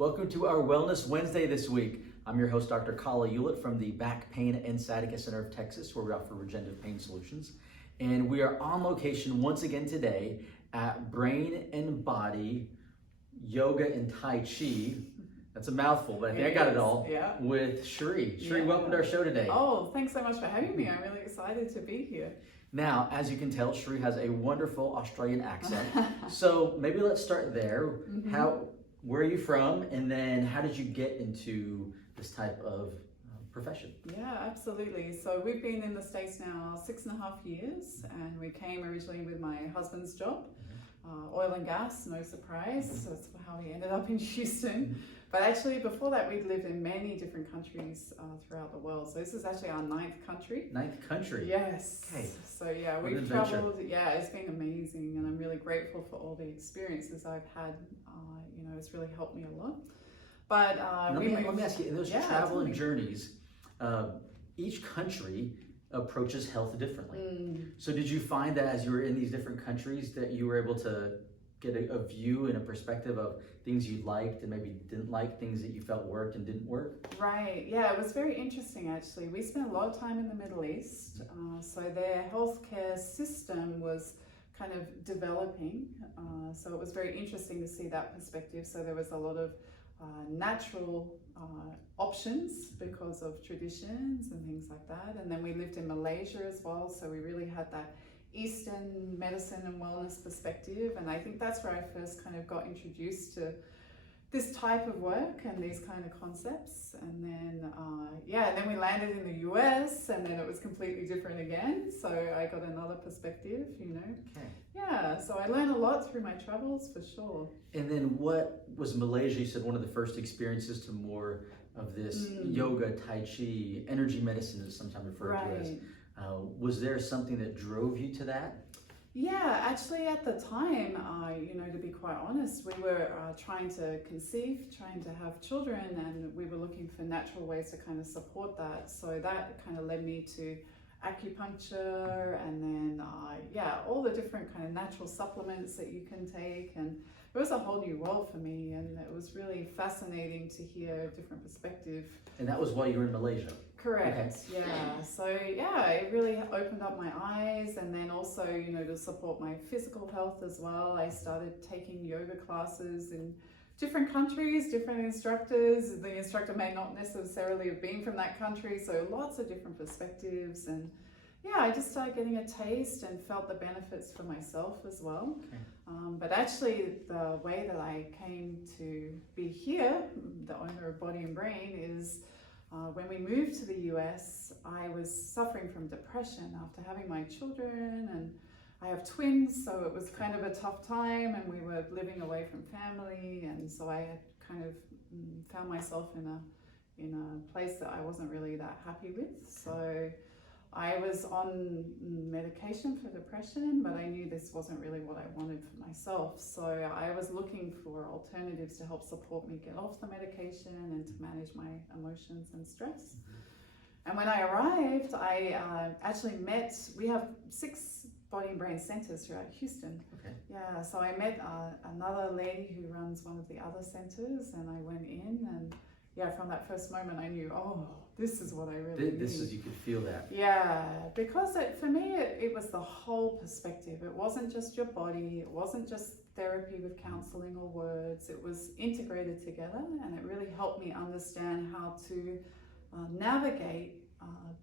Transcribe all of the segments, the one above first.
Welcome to our Wellness Wednesday this week. I'm your host, Dr. Kala Hewlett from the Back Pain and Sciatica Center of Texas, where we offer regenerative pain solutions. And we are on location once again today at Brain and Body Yoga and Tai Chi. That's a mouthful, but I think I got it all. Yeah. With Shari. Shari, welcome to our show today. Oh, thanks so much for having me. I'm really excited to be here. Now, as you can tell, Shari has a wonderful Australian accent. So maybe let's start there. Where are you from? And then how did you get into this type of profession? Yeah, absolutely. So we've been in the States now 6.5 years, and we came originally with my husband's job, oil and gas, no surprise. So that's how we ended up in Houston. But actually, before that, we'd lived in many different countries throughout the world. So this is actually our 9th country. 9th country? Yes. Okay. So yeah, we've traveled. Yeah, it's been amazing, and I'm really grateful for all the experiences I've had. It's really helped me a lot. But let me ask you, in those travel and journeys, each country approaches health differently. So did you find that as you were in these different countries that you were able to get a view and a perspective of things you liked and maybe didn't like, things that you felt worked and didn't work? Right, yeah, it was very interesting actually. We spent a lot of time in the Middle East, so their healthcare system was kind of developing, so it was very interesting to see that perspective. So there was a lot of natural options because of traditions and things like that. And then we lived in Malaysia as well, so we really had that Eastern medicine and wellness perspective, and I think that's where I first kind of got introduced to this type of work and these kind of concepts. And then then we landed in the US, and then it was completely different again, so I got another perspective. Okay. Yeah, so I learned a lot through my travels for sure. And then what was Malaysia, you said, one of the first experiences to more of this yoga, Tai Chi, energy medicine is sometimes referred to as. Was there something that drove you to that? Yeah, actually at the time, to be quite honest, we were trying to conceive, trying to have children, and we were looking for natural ways to kind of support that. So that kind of led me to acupuncture, and then all the different kind of natural supplements that you can take, and it was a whole new world for me, and it was really fascinating to hear a different perspective. And that was while you were in Malaysia? Correct. Okay. Yeah. So it really opened up my eyes, and then also, to support my physical health as well, I started taking yoga classes in different countries, different instructors. The instructor may not necessarily have been from that country, so lots of different perspectives. And I just started getting a taste and felt the benefits for myself as well. Okay. But actually, the way that I came to be here, the owner of Body and Brain, is when we moved to the US, I was suffering from depression after having my children, and I have twins, so it was kind of a tough time, and we were living away from family, and so I had kind of found myself in a place that I wasn't really that happy with. So I was on medication for depression, but I knew this wasn't really what I wanted for myself. So I was looking for alternatives to help support me get off the medication and to manage my emotions and stress. And when I arrived, I actually we have 6 body and brain centers throughout Houston. Okay. Yeah, so I met another lady who runs one of the other centers, and I went in, and from that first moment I knew, this is what I really need. You could feel that. Yeah, because for me, it was the whole perspective. It wasn't just your body, it wasn't just therapy with counseling or words, it was integrated together, and it really helped me understand how to navigate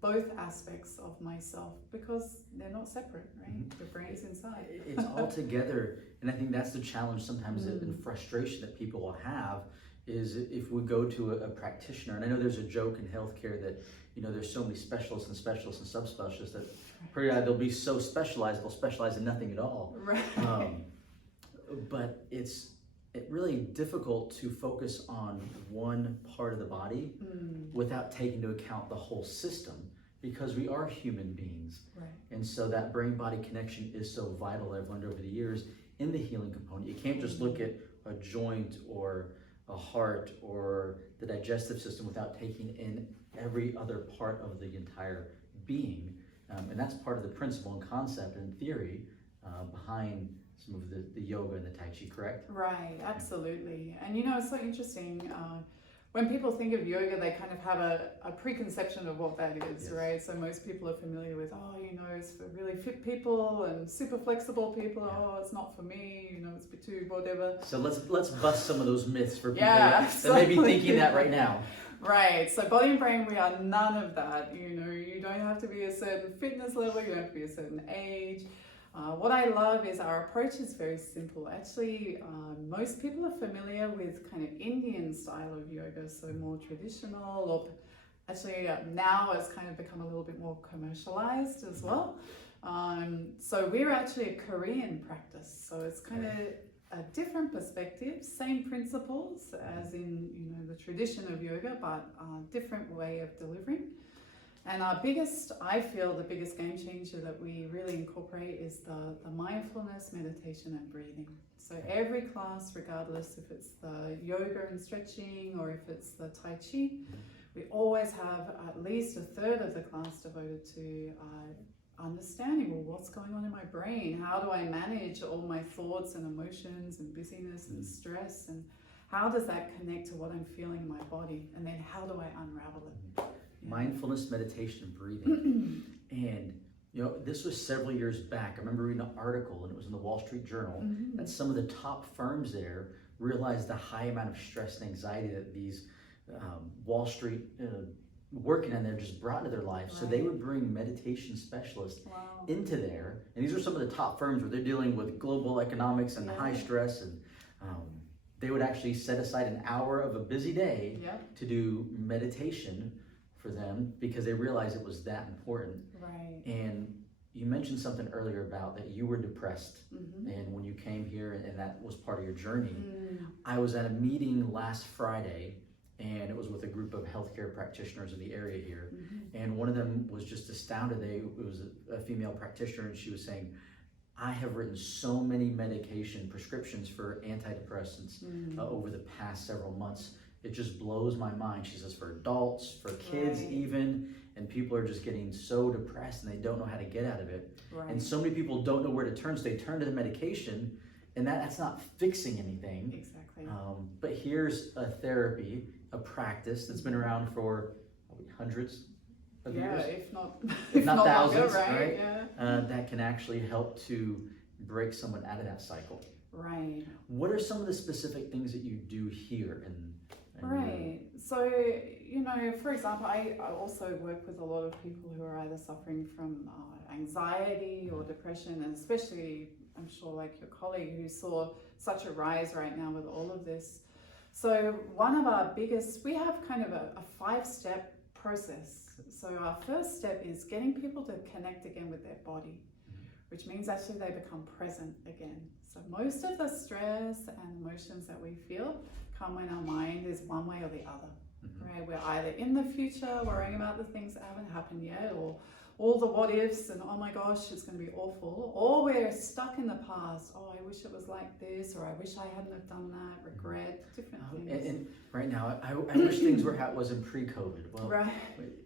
both aspects of myself, because they're not separate, right? The brain's inside. It's all together, and I think that's the challenge sometimes and frustration that people will have, is if we go to a practitioner, and I know there's a joke in healthcare that, there's so many specialists and subspecialists that pretty they'll be so specialized, they'll specialize in nothing at all. Right. But it's really difficult to focus on one part of the body without taking into account the whole system, because we are human beings. Right. And so that brain-body connection is so vital, I've learned over the years, in the healing component. You can't just look at a joint or a heart or the digestive system without taking in every other part of the entire being. And that's part of the principle and concept and theory behind some of the yoga and the Tai Chi, correct? Right, absolutely. And you know, it's so interesting. When people think of yoga, they kind of have a preconception of what that is, Yes. right? So most people are familiar with, oh, you know, it's for really fit people and super flexible people. Yeah. Oh, it's not for me, you know, it's too whatever. So let's bust some of those myths for people Yeah, that may be absolutely. thinking that right now. Right, so body and brain, we are none of that. You know, you don't have to be a certain fitness level, you don't have to be a certain age. What I love is our approach is very simple. Actually, most people are familiar with kind of Indian style of yoga, so more traditional, or actually now it's kind of become a little bit more commercialized as well. So we're actually a Korean practice, so it's kind of a different perspective, same principles as in, you know, the tradition of yoga, but a different way of delivering. And I feel the biggest game changer that we really incorporate is the mindfulness, meditation and breathing. So every class, regardless if it's the yoga and stretching or if it's the Tai Chi, we always have at least a third of the class devoted to understanding, well, what's going on in my brain? How do I manage all my thoughts and emotions and busyness and stress? And how does that connect to what I'm feeling in my body? And then how do I unravel it? Mindfulness, meditation, and breathing. And you know, this was several years back. I remember reading an article, and it was in the Wall Street Journal, that some of the top firms there realized the high amount of stress and anxiety that these Wall Street working in there just brought into their life. So they would bring meditation specialists into there, and these are some of the top firms where they're dealing with global economics and high stress, and they would actually set aside an hour of a busy day to do meditation for them because they realized it was that important. Right. And you mentioned something earlier about that you were depressed, and when you came here, and that was part of your journey. I was at a meeting last Friday, and it was with a group of healthcare practitioners in the area here, and one of them was just astounded. It was a female practitioner, and she was saying, I have written so many medication prescriptions for antidepressants over the past several months. It just blows my mind. She says for adults, for kids even, and people are just getting so depressed and they don't know how to get out of it. And so many people don't know where to turn, so they turn to the medication, and that's not fixing anything. Exactly. But here's a therapy, a practice that's been around for hundreds of years, if not thousands, longer, right? That can actually help to break someone out of that cycle. Right. What are some of the specific things that you do here? Right. So, you know, for example, I also work with a lot of people who are either suffering from anxiety or depression, and especially, I'm sure, like your colleague who saw such a rise right now with all of this. So one of our biggest, we have kind of a 5-step process. So our first step is getting people to connect again with their body, which means actually they become present again. So most of the stress and emotions that we feel come when our mind is one way or the other, right? We're either in the future worrying about the things that haven't happened yet, or all the what ifs and oh my gosh, it's going to be awful, or we're stuck in the past. Oh, I wish it was like this, or I wish I hadn't have done that, regret, different things. And right now, I wish things were how it was in pre-COVID. Well, right.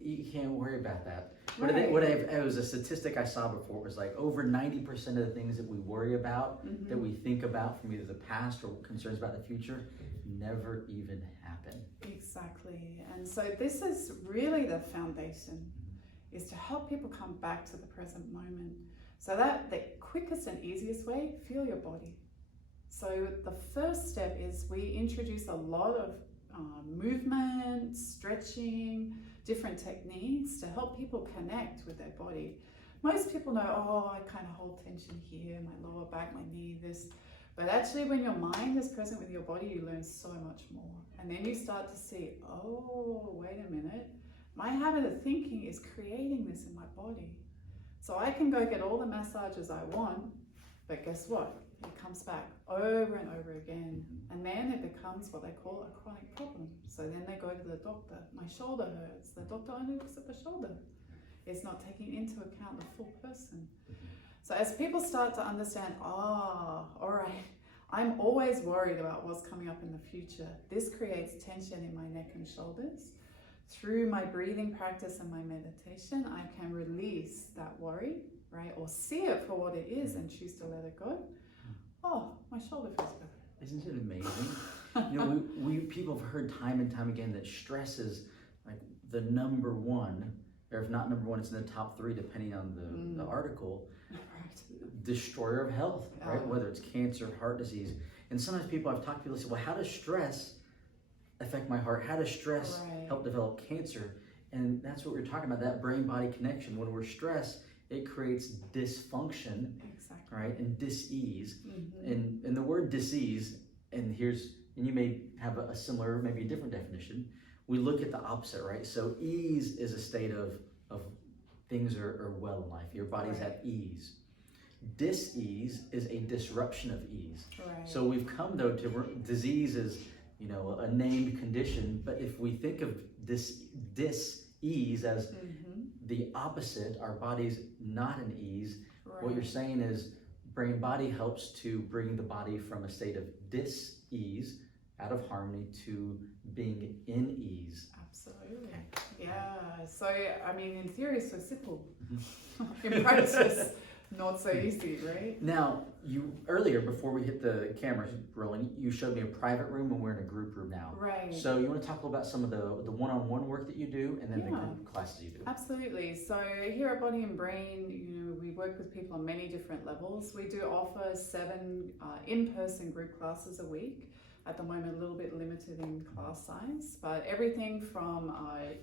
You can't worry about that. It was a statistic I saw before. It was like over 90% of the things that we worry about, that we think about from either the past or concerns about the future, never even happen. Exactly. And so this is really the foundation, is to help people come back to the present moment. So that the quickest and easiest way, feel your body. So the first step is we introduce a lot of movement, stretching, different techniques to help people connect with their body. Most people know, oh, I kind of hold tension here, my lower back, my knee, this. But actually when your mind is present with your body, you learn so much more. And then you start to see, oh, wait a minute. My habit of thinking is creating this in my body. So I can go get all the massages I want, but guess what? It comes back over and over again. And then it becomes what they call a chronic problem. So then they go to the doctor. My shoulder hurts. The doctor only looks at the shoulder. It's not taking into account the full person. So as people start to understand, all right, I'm always worried about what's coming up in the future. This creates tension in my neck and shoulders. Through my breathing practice and my meditation, I can release that worry, right? Or see it for what it is and choose to let it go. oh, my shoulder feels better. Isn't it amazing? You know, we people have heard time and time again that stress is like the number one, or if not number one, it's in the top 3 depending on the article, destroyer of health, right? Whether it's cancer, heart disease. And sometimes I've talked to people, say, well, how does stress affect my heart? How does stress help develop cancer? And that's what we're talking about, that brain-body connection. When we're stressed, it creates dysfunction, right? And dis-ease. And the word dis-ease, and you may have a similar, maybe a different definition. We look at the opposite, right? So ease is a state of things are well in life. Your body's at ease. Dis-ease is a disruption of ease. So we've come though to disease is, you know, a named condition, but if we think of this dis-ease as the opposite, our body's not in ease, what you're saying is brain body helps to bring the body from a state of dis-ease, out of harmony, to being in ease. Absolutely. Yeah. So, I mean, in theory, it's so simple. In practice, not so easy, right? Now, you earlier, before we hit the cameras rolling, you showed me a private room, and we're in a group room now. Right. So you want to talk a little about some of the one-on-one work that you do, and then the group classes you do. Absolutely. So here at Body and Brain, you know, we work with people on many different levels. We do offer 7 in-person group classes a week. At the moment, a little bit limited in class size, but everything from...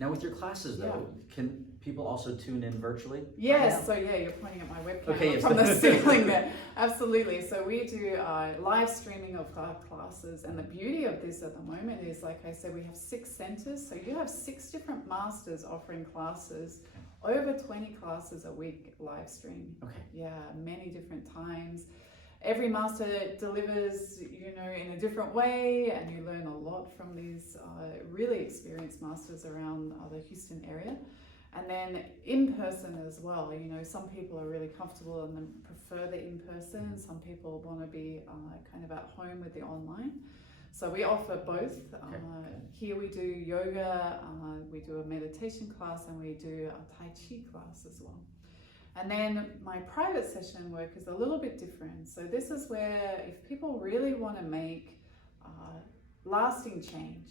now with your classes though, can people also tune in virtually? Yes, so you're pointing at my webcam from the ceiling there. Absolutely. So we do live streaming of our classes, and the beauty of this at the moment is, like I said, we have 6 centers, so you have 6 different masters offering classes, over 20 classes a week live stream. Yeah, many different times. Every master delivers, you know, in a different way, and you learn a lot from these really experienced masters around the Houston area. And then in person as well, you know, some people are really comfortable and prefer the in-person. Some people want to be kind of at home with the online. So we offer both. Here we do yoga, we do a meditation class, and we do a Tai Chi class as well. And then my private session work is a little bit different. So this is where if people really want to make lasting change,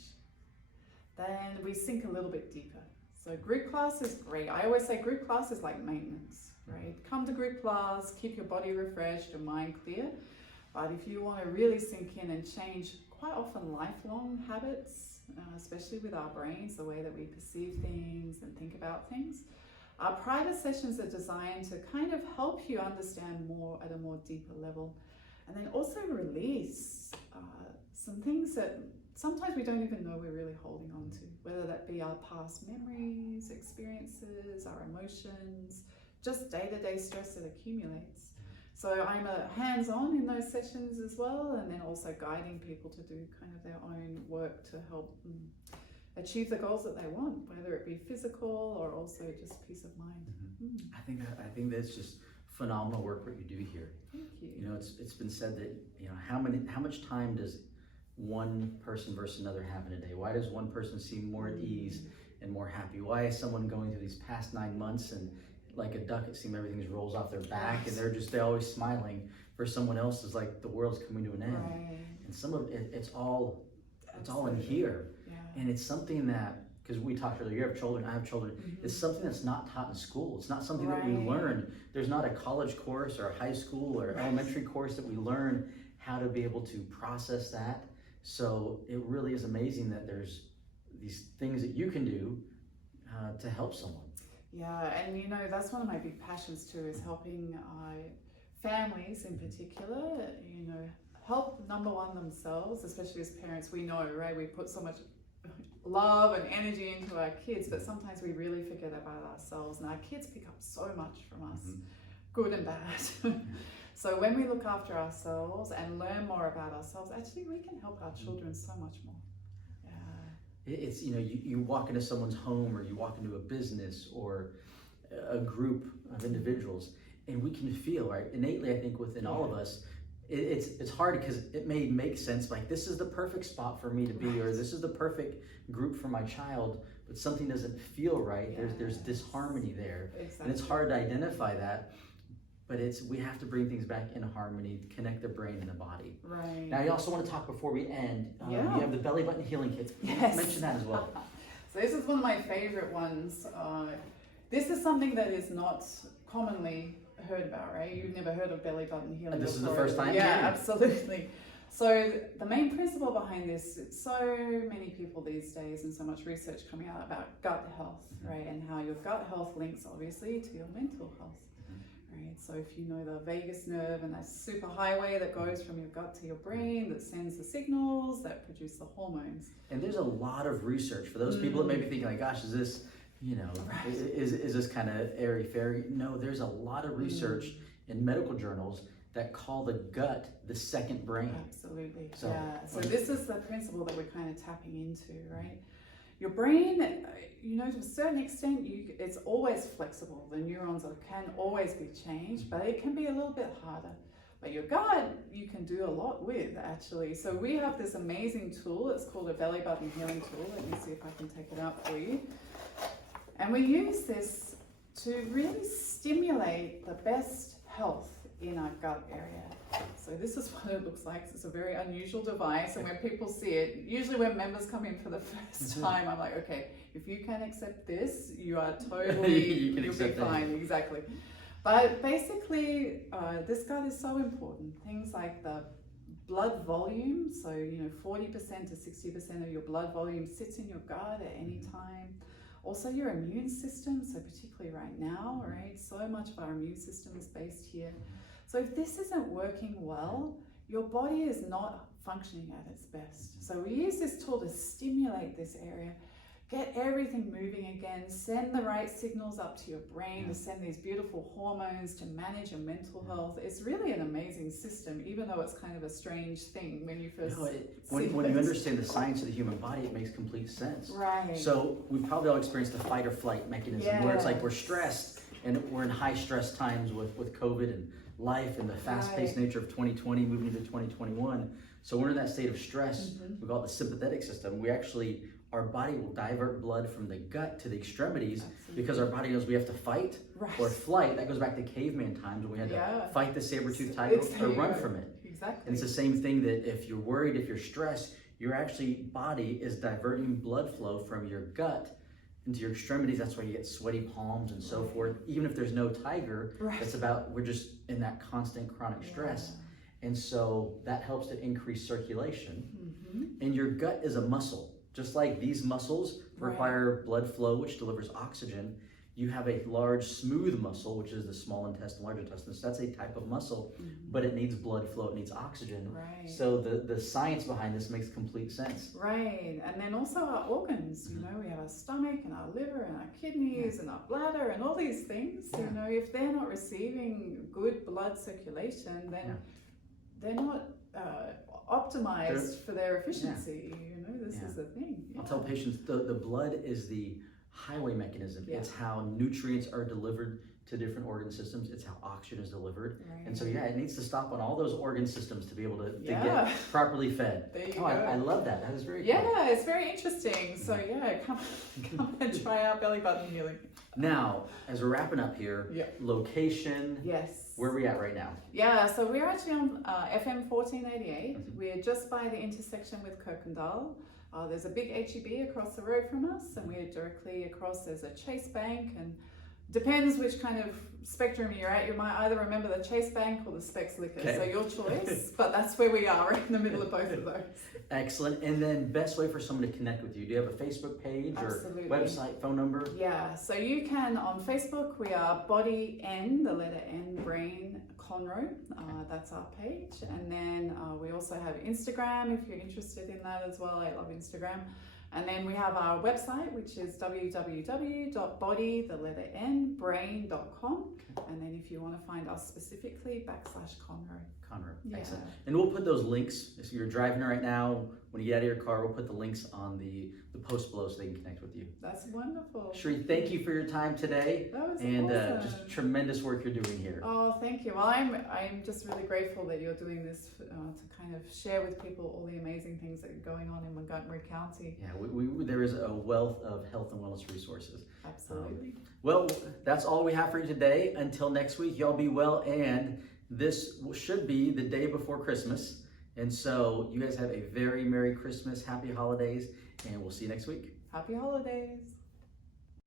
then we sink a little bit deeper. So group class is great. I always say group class is like maintenance, right? Come to group class, keep your body refreshed, your mind clear. But if you want to really sink in and change quite often lifelong habits, especially with our brains, the way that we perceive things and think about things, our private sessions are designed to kind of help you understand more at a more deeper level, and then also release some things that sometimes we don't even know we're really holding on to, whether that be our past memories, experiences, our emotions, just day-to-day stress that accumulates. So I'm hands-on in those sessions as well, and then also guiding people to do kind of their own work to help achieve the goals that they want, whether it be physical or also just peace of mind. I think that's just phenomenal work what you do here. Thank you. You know, it's been said that, you know, how much time does one person versus another have in a day? Why does one person seem more at ease and more happy? Why is someone going through these past 9 months and like a duck, it seems everything just rolls off their back and they're always smiling? For someone else, is like the world's coming to an end. And some of it, it's all in here. And it's something that, because we talked earlier, you have children, I have children, it's something that's not taught in school. It's not something that we learn. There's not a college course or a high school or elementary course that we learn how to be able to process that. So it really is amazing that there's these things that you can do to help someone. Yeah, and you know, that's one of my big passions too, is helping families in particular, you know, help number one themselves, especially as parents. We know, right, we put so much love and energy into our kids, but sometimes we really forget about ourselves, and our kids pick up so much from us, good and bad. So when we look after ourselves and learn more about ourselves, actually we can help our children so much more. It's, you know, you walk into someone's home, or you walk into a business or a group of individuals, and we can feel, right, innately, I think within all of us, it's hard because it may make sense, like this is the perfect spot for me to be, or this is the perfect group for my child, but something doesn't feel right. There's disharmony there, and it's hard to identify that. but we have to bring things back in harmony, connect the brain and the body. Right. Now, you also want to talk before we end. You have the belly button healing kit. Yes. Mention that as well. So this is one of my favorite ones. This is something that is not commonly heard about, right? You've never heard of belly button healing. And this is the first time? Yeah, absolutely. So the main principle behind this, so many people these days and so much research coming out about gut health, right? And how your gut health links obviously to your mental health, right? So if you know the vagus nerve and that super highway that goes from your gut to your brain that sends the signals that produce the hormones. And there's a lot of research for those people that may be thinking like, gosh, is this, is this kind of airy-fairy? No, there's a lot of research in medical journals that call the gut the second brain. Absolutely. So this is the principle that we're kind of tapping into, right? Your brain, to a certain extent, it's always flexible. The neurons can always be changed, but it can be a little bit harder. But your gut, you can do a lot with, actually. So we have this amazing tool. It's called a belly button healing tool. Let me see if I can take it out for you. And we use this to really stimulate the best health in our gut area. So this is what it looks like. It's a very unusual device, and when people see it, usually when members come in for the first time, I'm like, okay, if you can accept this, you are totally, you'll be fine, exactly. But basically, this gut is so important. Things like the blood volume, so 40% to 60% of your blood volume sits in your gut at any time. Also your immune system, so particularly right now, right? So much of our immune system is based here. So if this isn't working well, your body is not functioning at its best. So we use this tool to stimulate this area, get everything moving again, send the right signals up to your brain to send these beautiful hormones to manage your mental health. It's really an amazing system, even though it's kind of a strange thing when you first when you understand the science of the human body, it makes complete sense. Right. So we've probably all experienced the fight or flight mechanism where it's like we're stressed and we're in high stress times with COVID and life and the fast-paced nature of 2020 moving into 2021. So we're in that state of stress. We call it the sympathetic system. Our body will divert blood from the gut to the extremities because our body knows we have to fight or flight. That goes back to caveman times when we had to fight the saber-toothed tiger or run from it. Exactly. And it's the same thing that if you're worried, if you're stressed, your body is diverting blood flow from your gut into your extremities. That's why you get sweaty palms and so forth. Even if there's no tiger, we're just in that constant chronic stress. And so that helps to increase circulation. And your gut is a muscle. Just like these muscles require blood flow, which delivers oxygen, you have a large smooth muscle, which is the small intestine, large intestine. So that's a type of muscle, but it needs blood flow, it needs oxygen. So the science behind this makes complete sense. Right, and then also our organs, we have our stomach and our liver and our kidneys and our bladder and all these things. If they're not receiving good blood circulation, then they're not optimized for their efficiency. This is the thing. I'll tell patients the blood is the highway mechanism. It's how nutrients are delivered to different organ systems. It's how oxygen is delivered. And so it needs to stop on all those organ systems to be able to get properly fed. There you go. I love that. That is very cool. Yeah, it's very interesting. So come and try out belly button healing. Now, as we're wrapping up here, location. Yes. Where are we at right now? Yeah, so we're actually on FM 1488. We're just by the intersection with Kirkendall. There's a big HEB across the road from us, and we're directly across. There's a Chase Bank, and depends which kind of spectrum you're at. You might either remember the Chase Bank or the Specs Liquor, so your choice. But that's where we are, right in the middle of both of those. Excellent. And then best way for someone to connect with you? Do you have a Facebook page or website, phone number? Yeah, so you can, on Facebook, we are Body N, the letter N, Brain, Conroe. That's our page. And then we also have Instagram if you're interested in that as well. I love Instagram. And then we have our website, which is www.body.brain.com. And then if you want to find us specifically, /Conroe. Conroe. Excellent. And we'll put those links. If you're driving right now, when you get out of your car, we'll put the links on the post below so they can connect with you. That's wonderful. Shari, thank you for your time today. That was and awesome. Just tremendous work you're doing here. Oh, thank you. Well, I'm just really grateful that you're doing this to kind of share with people all the amazing things that are going on in Montgomery County. Yeah, there is a wealth of health and wellness resources. Absolutely. Well, that's all we have for you today. Until next week, y'all be well. And this should be the day before Christmas. And so you guys have a very Merry Christmas, Happy Holidays, and we'll see you next week. Happy holidays.